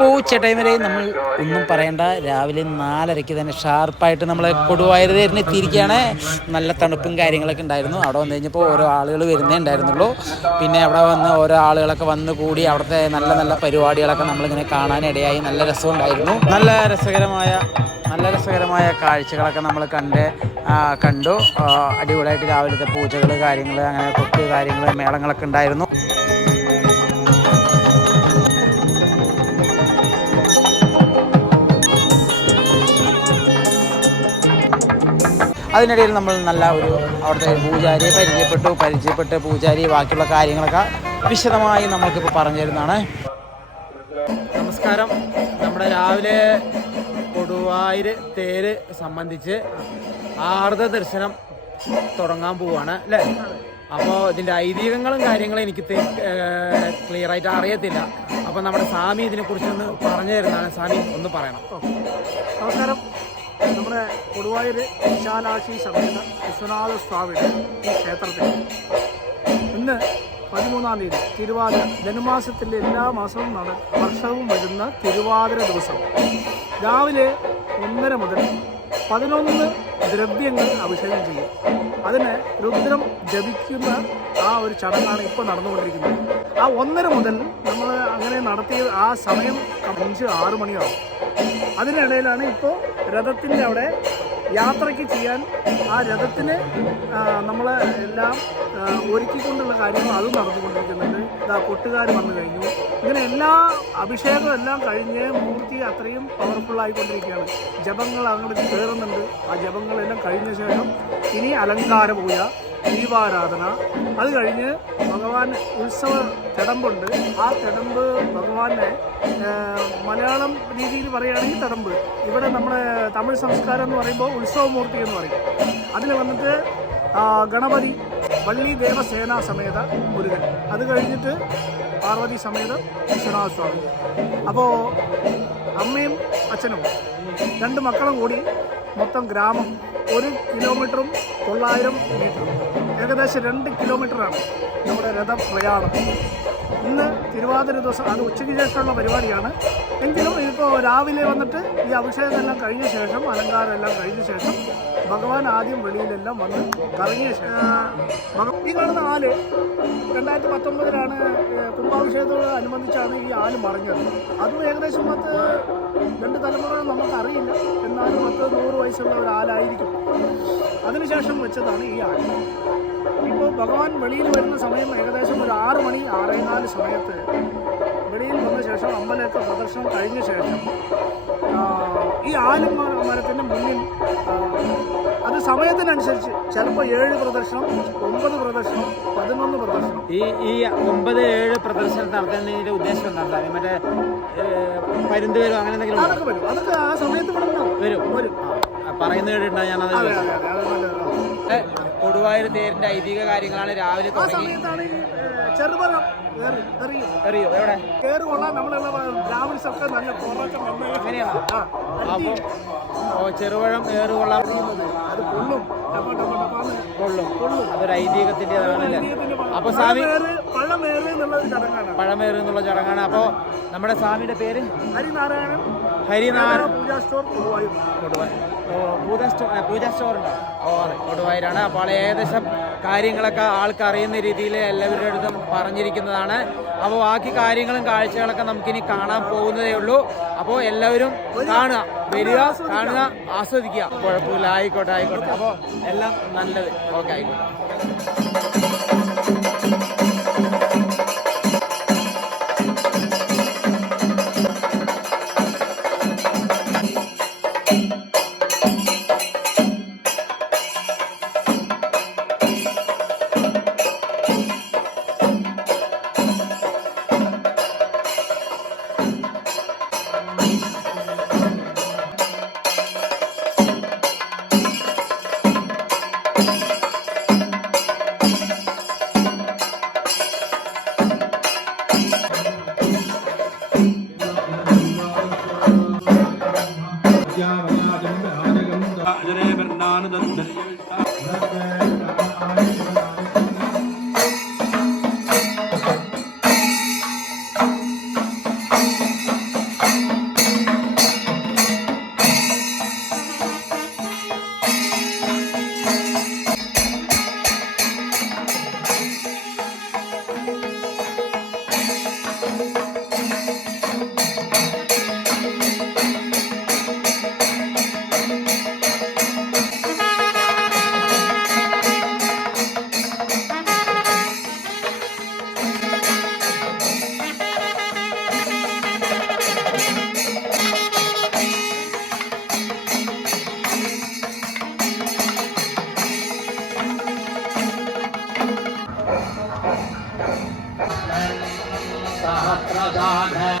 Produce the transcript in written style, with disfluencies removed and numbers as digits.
ഇപ്പോൾ ഉച്ച ടൈമിൽ നമ്മൾ ഒന്നും പറയണ്ട, രാവിലെ 4:30 തന്നെ ഷാർപ്പായിട്ട് നമ്മൾ കൊടുവായൂർ തേരിന് എത്തിയിരിക്കുകയാണ്. നല്ല തണുപ്പും കാര്യങ്ങളൊക്കെ ഉണ്ടായിരുന്നു. അവിടെ വന്നു കഴിഞ്ഞപ്പോൾ ഓരോ ആളുകൾ വരുന്നേ ഉണ്ടായിരുന്നുള്ളൂ. പിന്നെ അവിടെ വന്ന് ഓരോ ആളുകളൊക്കെ വന്ന് കൂടി അവിടുത്തെ നല്ല നല്ല പരിപാടികളൊക്കെ നമ്മളിങ്ങനെ കാണാനിടയായി. നല്ല രസമുണ്ടായിരുന്നു. നല്ല രസകരമായ കാഴ്ചകളൊക്കെ നമ്മൾ കണ്ടു. അടിപൊളിയായിട്ട് രാവിലത്തെ പൂജകൾ കാര്യങ്ങൾ അങ്ങനെ കൊട്ട് കാര്യങ്ങൾ മേളങ്ങളൊക്കെ ഉണ്ടായിരുന്നു. അതിനിടയിൽ നമ്മൾ നല്ല അവിടുത്തെ പൂജാരിയെ പരിചയപ്പെട്ട് പൂജാരി ബാക്കിയുള്ള കാര്യങ്ങളൊക്കെ വിശദമായി നമ്മൾക്കിപ്പോൾ പറഞ്ഞു തരുന്നതാണ്. നമസ്കാരം. നമ്മുടെ രാവിലെ കൊടുവായൂർ തേര് സംബന്ധിച്ച് ആർദ്ര ദർശനം തുടങ്ങാൻ പോവുകയാണ് അല്ലേ? അപ്പോൾ ഇതിൻ്റെ ഐതിഹ്യങ്ങളും കാര്യങ്ങളും എനിക്ക് ക്ലിയറായിട്ട് അറിയത്തില്ല. അപ്പോൾ നമ്മുടെ സ്വാമി ഇതിനെക്കുറിച്ചൊന്ന് പറഞ്ഞു തരുന്നതാണ്. സ്വാമി ഒന്ന് പറയണം. നമസ്കാരം. നമ്മുടെ കൊടുവായൂർ വിശാലാക്ഷി സമേത വിശ്വനാഥ സ്വാമിയുടെ ഈ ക്ഷേത്രത്തിൽ ഇന്ന് 13-ാം തീയതി തിരുവാതിര, ധനുമാസത്തിലെ എല്ലാ മാസവും വർഷവും വരുന്ന തിരുവാതിര ദിവസം രാവിലെ 1:30 മുതൽ 11 ദ്രവ്യങ്ങൾ അഭിഷേകം ചെയ്യും. അതിന് രുദ്രം ജപിക്കുന്ന ആ ഒരു ചടങ്ങാണ് ഇപ്പോൾ നടന്നുകൊണ്ടിരിക്കുന്നത്. ആ 1:30 മുതൽ നമ്മൾ അങ്ങനെ നടത്തിയ ആ സമയം 5-6 മണിയാവും. അതിനിടയിലാണ് ഇപ്പോൾ രഥത്തിൻ്റെ അവിടെ യാത്രയ്ക്ക് ചെയ്യാൻ ആ രഥത്തിന് നമ്മൾ എല്ലാം ഒരുക്കിക്കൊണ്ടുള്ള കാര്യങ്ങൾ അതും നടന്നുകൊണ്ടിരിക്കുന്നുണ്ട്. കൊട്ടുകാർ വന്നു കഴിഞ്ഞു. ഇങ്ങനെ എല്ലാ അഭിഷേകവും എല്ലാം കഴിഞ്ഞ് മൂർത്തി അത്രയും പവർഫുള്ളായിക്കൊണ്ടിരിക്കുകയാണ്. ജപങ്ങൾ അങ്ങോട്ട് കയറുന്നുണ്ട്. ആ ജപങ്ങളെല്ലാം കഴിഞ്ഞ ശേഷം ഇനി അലങ്കാര പൂജ, ദീപാരാധന, അത് കഴിഞ്ഞ് ഭഗവാൻ ഉത്സവ തിടമ്പുണ്ട്. ആ തിടമ്പ് ഭഗവാനെ മലയാളം രീതിയിൽ പറയുകയാണെങ്കിൽ തിടമ്പ്, ഇവിടെ നമ്മുടെ തമിഴ് സംസ്കാരം എന്ന് പറയുമ്പോൾ ഉത്സവമൂർത്തി എന്ന് പറയും. അതിൽ വന്നിട്ട് ഗണപതി, വള്ളി ദേവസേന സമേത മുരുകൻ, അത് കഴിഞ്ഞിട്ട് പാർവതി സമേത വിശ്വനാഥ സ്വാമി. അപ്പോൾ അമ്മയും അച്ഛനും 2 മക്കളും കൂടി മൊത്തം ഗ്രാമം 1 കിലോമീറ്ററും 900 മീറ്ററും, ഏകദേശം 2 കിലോമീറ്ററാണ് നമ്മുടെ രഥപ്രയാണം. ഇന്ന് തിരുവാതിര ദിവസം, അത് ഉച്ചയ്ക്ക് ശേഷമുള്ള പരിപാടിയാണ്. എങ്കിലും ഇപ്പോൾ രാവിലെ വന്നിട്ട് ഈ അഭിഷേകം എല്ലാം കഴിഞ്ഞ ശേഷം, അലങ്കാരം എല്ലാം കഴിഞ്ഞ ശേഷം ഭഗവാൻ ആദ്യം വെളിയിലെല്ലാം വന്ന് കറങ്ങിയ ശേഷം ഈ കാണുന്ന ആല് 2019 കുംഭാഭിഷേകത്തോടനുബന്ധിച്ചാണ് ഈ ആല് മറിഞ്ഞത്. അതും ഏകദേശം 2 തലമുറ നമുക്ക് അറിയില്ല, എന്നാലും 100 വയസ്സുള്ള ഒരു ആലായിരിക്കും. അതിനുശേഷം വെച്ചതാണ് ഈ ആല്. ഇപ്പോൾ ഭഗവാൻ വെളിയിൽ വരുന്ന സമയം ഏകദേശം ഒരു 6 മണി 6:15 സമയത്ത് വെളിയിൽ വന്ന ശേഷം അമ്പലമൊക്കെ പ്രദർശനം കഴിഞ്ഞ ശേഷം ഈ ആലിമരത്തിൻ്റെ മുന്നിൽ അത് സമയത്തിനനുസരിച്ച് ചിലപ്പോൾ 7 പ്രദർശനം, 9 പ്രദർശനം, 11 പ്രദർശനം. ഈ 9-7 പ്രദർശനം നടത്തുന്നതിൻ്റെ ഉദ്ദേശം എന്താണ്? മറ്റേ പരുന്ത് വരും അങ്ങനെ എന്തെങ്കിലും? അതൊക്കെ വരും. അതൊക്കെ ആ സമയത്ത് വരും. പറയുന്നത് കേട്ടിട്ടുണ്ടോ? ഞാനത് കൊടുവായൂർ തേരിന്റെ ഐതിഹ്യ കാര്യങ്ങളാണ് രാവിലെ തുടങ്ങി. ചെറുപഴം എറിയോ? എവിടെ കയറി കൊള്ളാൻ നമ്മളുള്ള ബ്രാഹ്മിൻസൊക്കെ നല്ല അങ്ങനെയാണ്. അപ്പോൾ ചെറുപഴം ഏറുകൊള്ളാൻ അത് കൊള്ളും. അതൊരു ഐതിഹ്യത്തിൻ്റെതാണല്ലേ? അപ്പോൾ സ്വാമി പഴമേറ് എന്നുള്ള ചടങ്ങാണ്. അപ്പോൾ നമ്മുടെ സ്വാമിയുടെ പേര് ഹരിനാരായണൻ പൂജ സ്റ്റോർ ഉണ്ടോ? കൊടുവായൂരാണ്. അപ്പോൾ ഏകദേശം കാര്യങ്ങളൊക്കെ ആൾക്ക് അറിയുന്ന രീതിയിൽ എല്ലാവരുടെ അടുത്തും പറഞ്ഞിരിക്കുന്നതാണ്. അപ്പോൾ ബാക്കി കാര്യങ്ങളും കാഴ്ചകളൊക്കെ നമുക്കിനി കാണാൻ പോകുന്നതേ ഉള്ളൂ. അപ്പോൾ എല്ലാവരും വരിക, കാണുക, ആസ്വദിക്കുക. കുഴപ്പമില്ല, ആയിക്കോട്ടെ. അപ്പോൾ എല്ലാം നല്ലത്. ഓക്കെ, ആയിക്കോട്ടെ. सहस्रजात